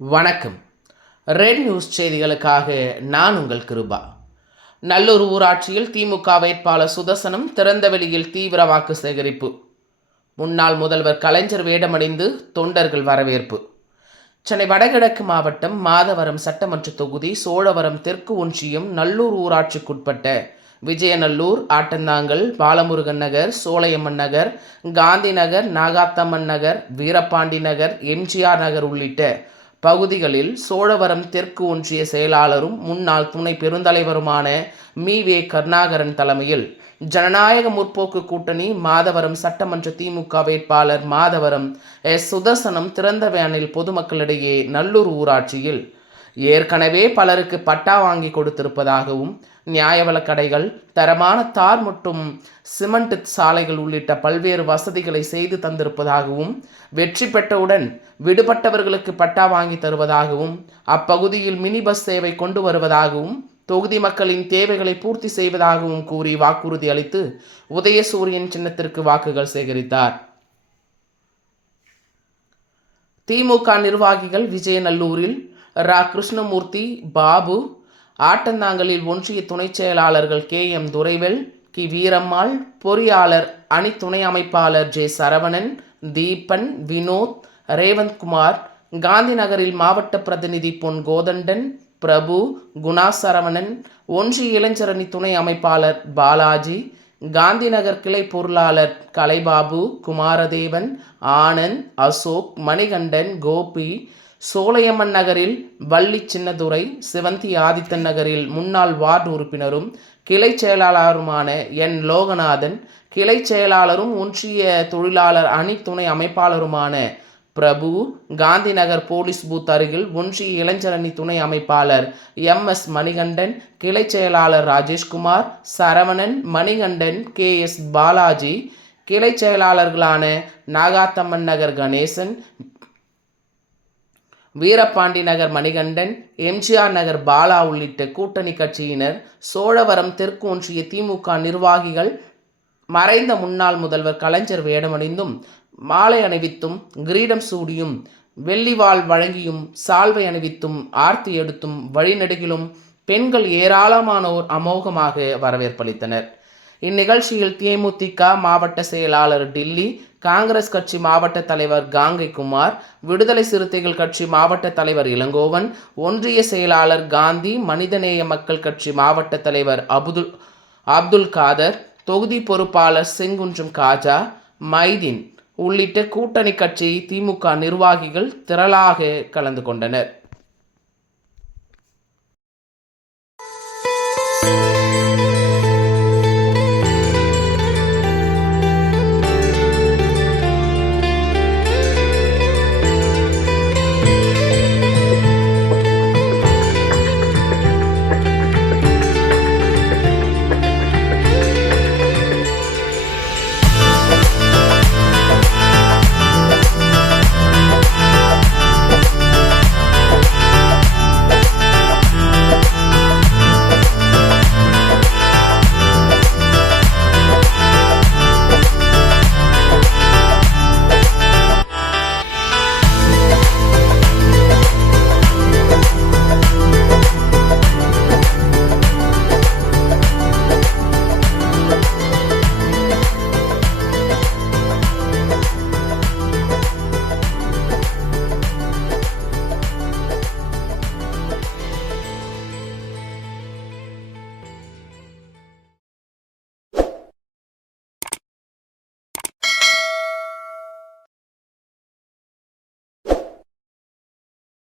வணக்கம். Red news செய்திகளுக்காக நான் உங்கள் கிருபா. நல்லூர் ஊராட்சியில் திமுக வேட்பாளர் சுதர்சனம் திறந்தவெளியில் தீவிர வாக்கு சேகரிப்பு. முன்னாள் முதல்வர் கலைஞர் வேடமணிந்து தொண்டர்கள் வரவேற்பு. சென்னை வடகிழக்கு மாவட்டம் மாதவரம் சட்டமன்ற தொகுதி சோழவரம் தெற்கு ஒன்றியம் நல்லூர் ஊராட்சிக்குட்பட்ட விஜயநல்லூர், ஆட்டந்தாங்கல், பாலமுருகன் நகர், சோலையம்மன் நகர், காந்தி நகர், நாகாத்தம்மன் நகர், வீரபாண்டி நகர், எம்ஜிஆர் நகர் உள்ளிட்ட பகுதிகளில் சோழவரம் தெற்கு ஒன்றிய செயலாளரும் முன்னாள் துணை பெருந்தலைவருமான மீ.வே. கருணாகரன் தலைமையில் ஜனநாயக முற்போக்கு கூட்டணி மாதவரம் சட்டமன்ற திமுக வேட்பாளர் மாதவரம் சுதர்சனம் திறந்த வேனில் பொதுமக்களிடையே நல்லூர் ஊராட்சியில் ஏற்கனவே பலருக்கு பட்டா வாங்கி கொடுத்திருப்பதாகவும், நியாயவள கடைகள், தரமான தார் மற்றும் சிமெண்ட் சாலைகள் உள்ளிட்ட பல்வேறு வசதிகளை செய்து தந்திருப்பதாகவும், வெற்றி பெற்றவுடன் விடுபட்டவர்களுக்கு பட்டா வாங்கி தருவதாகவும், அப்பகுதியில் மினி பஸ் சேவை கொண்டு வருவதாகவும், தொகுதி மக்களின் தேவைகளை பூர்த்தி செய்வதாகவும் கூறி வாக்குறுதி அளித்து உதயசூரியன் சின்னத்திற்கு வாக்குகள் சேகரித்தார். திமுக நிர்வாகிகள் விஜயநல்லூரில் ரா. கிருஷ்ணமூர்த்தி, பாபு, ஆட்டந்தாங்கலில் ஒன்றிய துணை செயலாளர்கள் கே.எம். துரைவேல், கி. வீரம்மாள், பொறியாளர் அணி துணை அமைப்பாளர் ஜே. சரவணன், தீபன், வினோத், ரேவந்த்குமார், காந்தி நகரில் மாவட்ட பிரதிநிதி பொன் கோதண்டன், பிரபு, குணா சரவணன், ஒன்றிய இளைஞரணி துணை அமைப்பாளர் பாலாஜி, காந்தி நகர் கிளை பொருளாளர் கலைபாபு, குமாரதேவன், ஆனந்த், அசோக், மணிகண்டன், கோபி, சோலையம்மன் நகரில் வள்ளி சின்னதுரை, சிவந்தி ஆதித்தன் நகரில் முன்னாள் வார்டு உறுப்பினரும் கிளை செயலாளருமான என். லோகநாதன், கிளை செயலாளரும் ஒன்றிய தொழிலாளர் அணி துணை அமைப்பாளருமான பிரபு, காந்தி நகர் போலீஸ் பூத் அருகில் ஒன்றிய இளைஞரணி துணை அமைப்பாளர் எம்.எஸ். மணிகண்டன், கிளை செயலாளர் ராஜேஷ்குமார், சரவணன், மணிகண்டன், கே.எஸ். பாலாஜி, கிளை செயலாளர்களான நாகாத்தம்மன் நகர் கணேசன், வீரபாண்டி நகர் மணிகண்டன், எம்ஜிஆர் நகர் பாலா உள்ளிட்ட கூட்டணி கட்சியினர், சோழவரம் தெற்கு ஒன்றிய திமுக நிர்வாகிகள் மறைந்த முன்னாள் முதல்வர் கலைஞர் வேடமணிந்தும், மாலை அணிவித்தும், கிரீடம் சூடியும், வெள்ளிவாள் வழங்கியும், சால்வை அணிவித்தும், ஆர்த்தி எடுத்தும், வழிநெடுகிலும் பெண்கள் ஏராளமானோர் அமோகமாக வரவேற்பளித்தனர். இந்நிகழ்ச்சியில் தேமுதிக மாவட்ட செயலாளர் டில்லி, காங்கிரஸ் கட்சி மாவட்ட தலைவர் காங்கை குமார், விடுதலை சிறுத்தைகள் கட்சி மாவட்ட தலைவர் இளங்கோவன், ஒன்றிய செயலாளர் காந்தி, மனிதநேய மக்கள் கட்சி மாவட்ட தலைவர் அப்துல் காதர், தொகுதி பொறுப்பாளர் செங்குன்றம் காஜா, மைதீன் உள்ளிட்ட கூட்டணி கட்சி திமுக நிர்வாகிகள் திரளாக கலந்து கொண்டனர்.